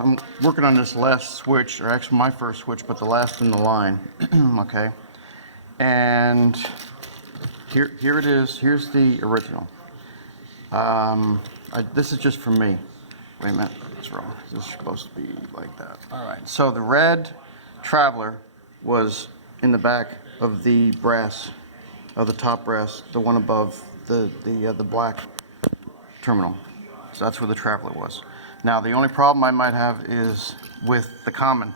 I'm working on this last switch, or actually my first switch, but the last in the line. Okay, and here it is. Here's the original. This is just for me. Wait a minute, what's wrong? This is supposed to be like that. All right. So the red Traveler was in the back of the brass, of the top brass, the one above the black terminal. So that's where the Traveler was. Now the only problem I might have is with the common.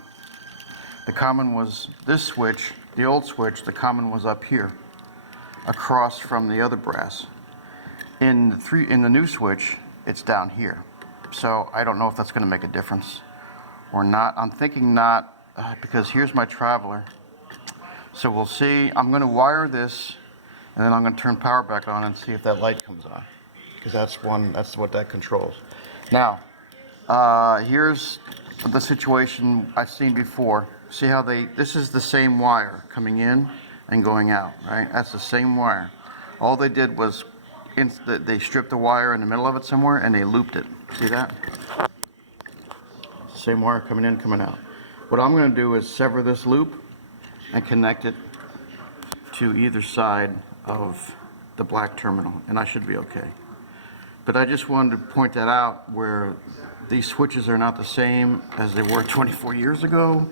The common was this switch, the old switch. The common was up here, across from the other brass. In the new switch, it's down here. So I don't know if that's going to make a difference or not. I'm thinking not, because here's my Traveler. So we'll see. I'm going to wire this, and then I'm going to turn power back on and see if that light comes on, because that's what that controls. Now, here's the situation I've seen before. See how this is the same wire coming in and going out, right? That's the same wire. All they did was they stripped the wire in the middle of it somewhere and they looped it. See that? It's the same wire coming in, coming out. What I'm going to do is sever this loop and connect it to either side of the black terminal, and I should be okay. But I just wanted to point that out, where these switches are not the same as they were 24 years ago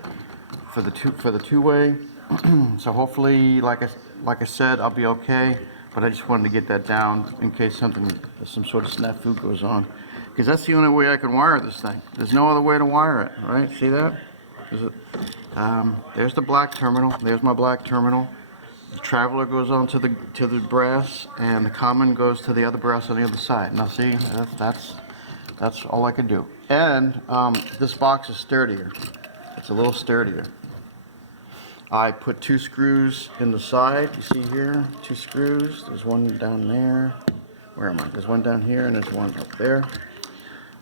for the two-way. So hopefully, like I said, I'll be okay. But I just wanted to get that down in case some sort of snafu goes on, because that's the only way I can wire this thing. There's no other way to wire it, right? See that? There's the black terminal. There's my black terminal. The Traveler goes on to the brass, and the common goes to the other brass on the other side. Now see, that's all I can do. And this box is sturdier. It's a little sturdier. I put 2 screws in the side. You see here, 2 screws. There's one down there. Where am I? There's one down here, and there's one up there.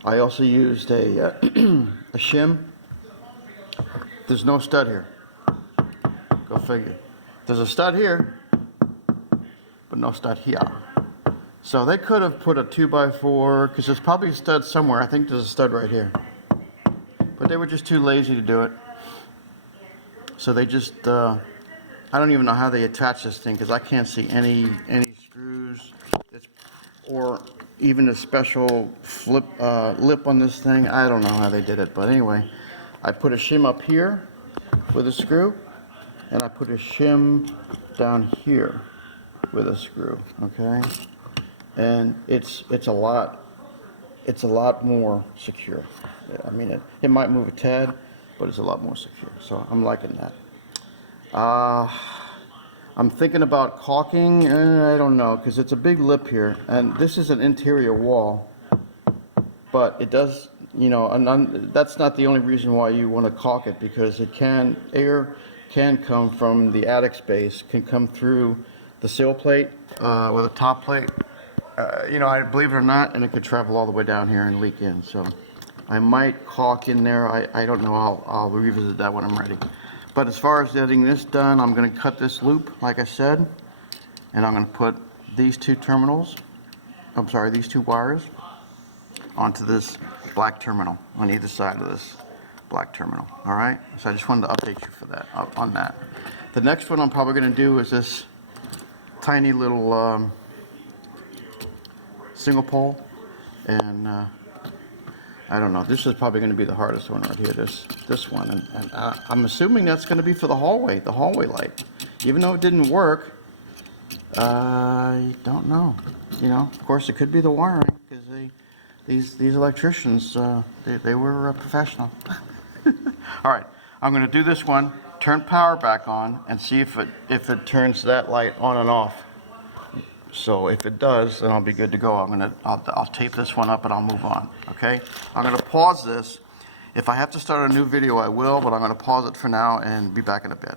I also used a shim. There's no stud here. Go figure. There's a stud here, but no stud here. So they could have put a 2x4, because there's probably a stud somewhere. I think there's a stud right here. But they were just too lazy to do it. So they just, I don't even know how they attach this thing, because I can't see any screws or even a special flip lip on this thing. I don't know how they did it, but anyway, I put a shim up here with a screw, and I put a shim down here with a screw. Okay, and it's a lot more secure. I mean, it might move a tad, but it's a lot more secure. So I'm liking that. I'm thinking about caulking. I don't know, because it's a big lip here, and this is an interior wall, but it does, and that's not the only reason why you want to caulk it, because air can come from the attic space, can come through the sill plate or the top plate, I believe it or not, and it could travel all the way down here and leak in. So I might caulk in there. I don't know. I'll revisit that when I'm ready. But as far as getting this done, I'm going to cut this loop, like I said, and I'm going to put these 2 wires onto this black terminal on either side of this black terminal. All right. So I just wanted to update you for that on that. The next one I'm probably going to do is this tiny little single pole, and I don't know. This is probably going to be the hardest one right here. This one, and I'm assuming that's going to be for the hallway light. Even though it didn't work, I don't know. Of course, it could be the wiring, because these electricians, they were professional. All right, I'm going to do this one. Turn power back on and see if it turns that light on and off. So if it does, then I'll be good to go. I'll tape this one up and I'll move on. Okay? I'm going to pause this. If I have to start a new video, I will, but I'm going to pause it for now and be back in a bit.